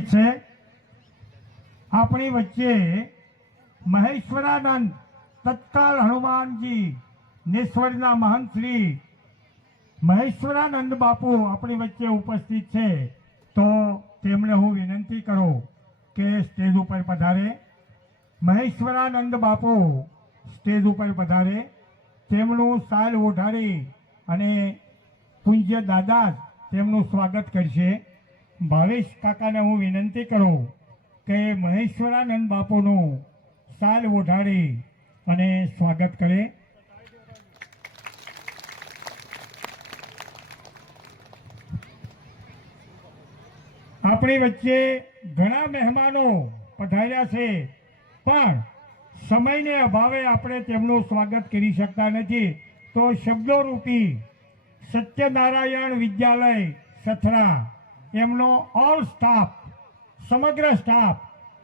છે. આપણી વચ્ચે મહેશ્વરાનંદ તત્કાલ હનુમાનજી, નેશ્વરના મહંત શ્રી મહેશ્વરાનંદ બાપુ આપણી વચ્ચે ઉપસ્થિત છે. તો તેમણે હું વિનંતી કરું કે સ્ટેજ ઉપર પધારે. મહેશ્વરાનંદ બાપુ સ્ટેજ ઉપર પધારે. તેમનું સાલ ઓઢાડી અને પૂજ્ય દાદા તેમનું સ્વાગત કરશે. ભાવેશ કાકાને હું વિનંતી કરું કે મહેશ્વરાનંદ બાપુનું સાલ ઓઢાડી અને સ્વાગત કરે. આપણી વચ્ચે ઘણા મહેમાનો પધાર્યા છે, પણ સમયને અભાવે આપણે તેમનું સ્વાગત કરી શકતા નથી. તો શબ્દોરૂપી સત્યનારાયણ વિદ્યાલય સથરા એમનો ઓલ સ્ટાફ સમગ્ર સ્ટાફ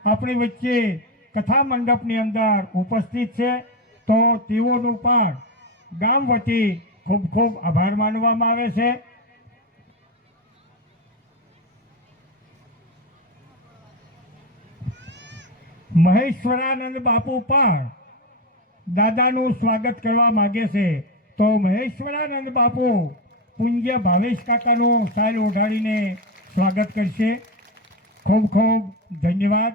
આપણી વચ્ચે કથા મંડપની અંદર ઉપસ્થિત છે. તો તેઓનું પણ ગામ વતી ખૂબ ખૂબ આભાર માનવામાં આવે છે. મહેશ્વરાનંદ બાપુ પણ દાદાનું સ્વાગત કરવા માગે છે. તો મહેશ્વરાનંદ બાપુ પૂજ્ય ભાવેશ કાકાનું સાલ ઓઢાડીને સ્વાગત કરશે. ખૂબ ખૂબ ધન્યવાદ.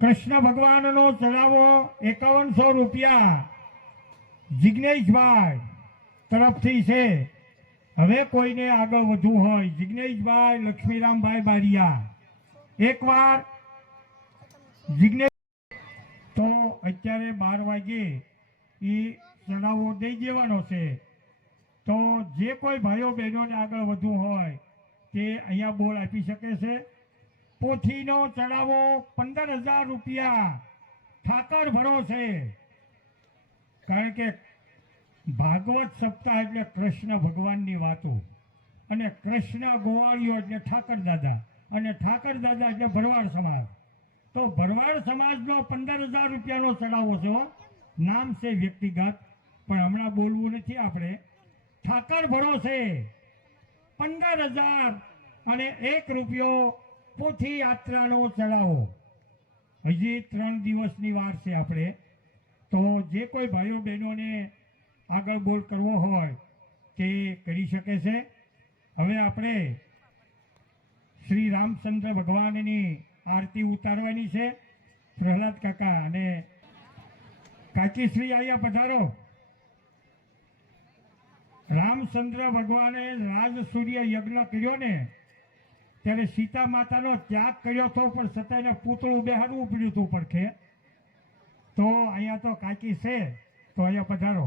કૃષ્ણ ભગવાનનો ચડાવો એકાવનસો રૂપિયા. જિજ્ઞેશભાઈ તરફથી છે. હવે કોઈને આગળ વધવું હોય જિજ્ઞેશભાઈ લક્ષ્મીરામભાઈ બારિયા. એકવાર જિજ્ઞેશ તો અત્યારે બાર વાગે એ ચડાવો દઈ દેવાનો છે. તો જે કોઈ ભાઈઓ બહેનોને આગળ વધવું હોય તે અહીંયા બોલ આપી શકે છે? પોથીનો ચડાવો પંદર હજાર રૂપિયા. ઠાકર ભરો છે. કારણ કે ભાગવત સપ્તાહ એટલે કૃષ્ણ ભગવાનની વાતો. અને કૃષ્ણ ગોવાળીઓ એટલે ઠાકર દાદા. અને ઠાકર દાદા એટલે ભરવાડ સમાજ. તો ભરવાડ સમાજનો પંદર હજાર રૂપિયાનો ચડાવો છે નામ છે વ્યક્તિગત, પણ હમણાં બોલવું નથી આપણે. ઠાકર ભરોસે પંદર હજાર અને એક રૂપિયો પોથી યાત્રાનો ચડાવો. હજી ત્રણ દિવસની વાર છે આપણે. તો જે કોઈ ભાઈઓ બહેનોને આગળ બોલ કરવો હોય તે કરી શકે છે. હવે આપણે શ્રી રામચંદ્ર ભગવાનની આરતી ઉતારવાની છે. પ્રહલાદ કાકા અને કાકી શ્રી અહીંયા પધારો. રામચંદ્ર ભગવાને રાજ સૂર્ય યજ્ઞ કર્યો ને, ત્યારે સીતા માતાનો ત્યાગ કર્યો હતો પણ છતાં એને પૂતળું બેહાડવું પડ્યું હતું પડખે. તો અહીંયા તો કાકી છે, તો અહીંયા પધારો.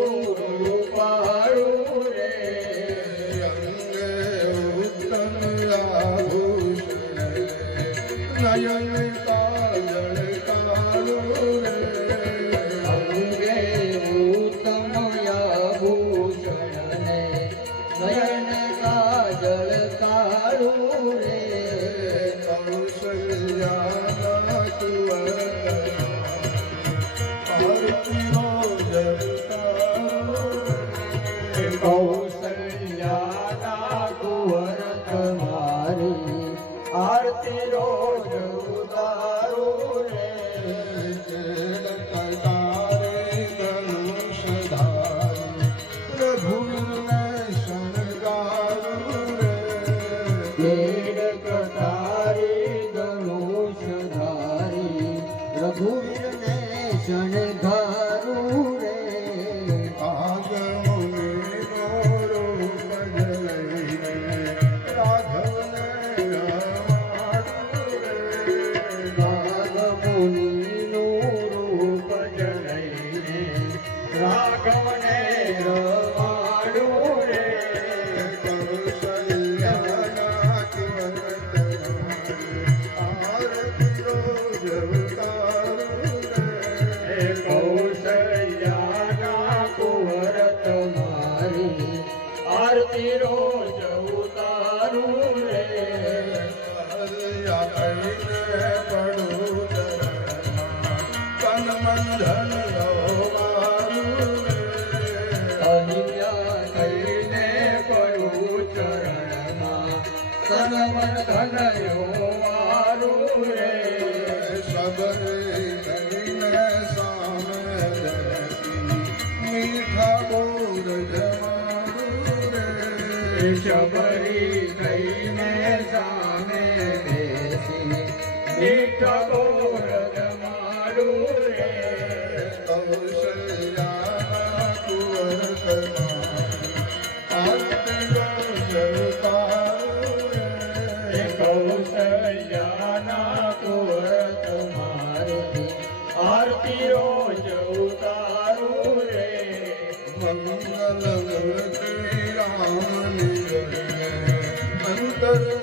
આરતી રોજ ઉતારું રે. તન મન ધન પડું તન મન ધનયો મારું રે. મીઠા બોલ શબરી થઈને સામે બેસી મીઠ બોરદ મારું રે કૌશલ્યાના કુંવર આરતીનો જળકારું એ રે કૌશલ્યાના કુવરત મારી આરતી રોજ ઉતારું રે મંગલ Thank you.